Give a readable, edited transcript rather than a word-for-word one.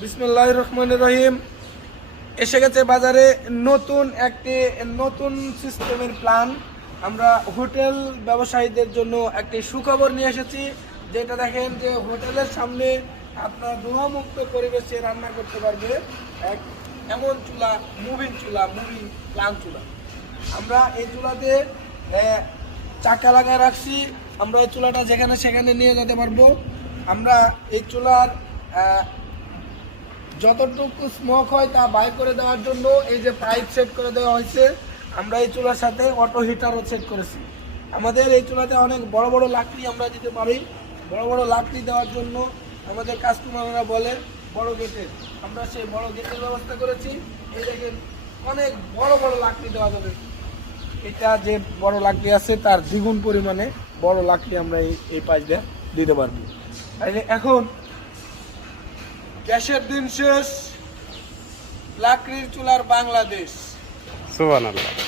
বিসমিল্লাহির রহমানির রহিম। এসে গেছে বাজারে নতুন সিস্টেমের প্ল্যান। আমরা হোটেল ব্যবসায়ীদের জন্য একটি সুখবর নিয়ে এসেছি, যেটা দেখেন যে হোটেলের সামনে আপনার ধোঁয়ামুক্ত পরিবেশে রান্না করতে পারবে এমন চুলা, মুভিং প্ল্যান চুলা। আমরা এই চুলাতে চাকা লাগায় রাখছি। আমরা এই চুলাটা যেখানে সেখানে নিয়ে যেতে পারবো। আমরা এই চুলার যতটুকু স্মোক হয় তা বাইর করে দেওয়ার জন্য এই যে পাইপ সেট করে দেওয়া হয়েছে। আমরা এই চুলার সাথে অটো হিটারও সেট করেছি। আমাদের এই চুলাতে অনেক বড় বড় লাকড়ি আমরা দিতে পারি। বড় বড় লাকড়ি দেওয়ার জন্য আমাদের কাস্টমাররা বলে বড় গেটের, আমরা সেই বড় গেটের ব্যবস্থা করেছি। এই দেখেন অনেক বড় বড় লাকড়ি দেওয়া যাবে। এটা যে বড় লাকড়ি আছে তার দ্বিগুণ পরিমাণে বড় লাকড়ি আমরা এই পাশ দিয়ে দিতে পারবো। এখন গ্যাসের দিন শেষ, লাকড়ির চুলার বাংলাদেশ। সুবহানাল্লাহ।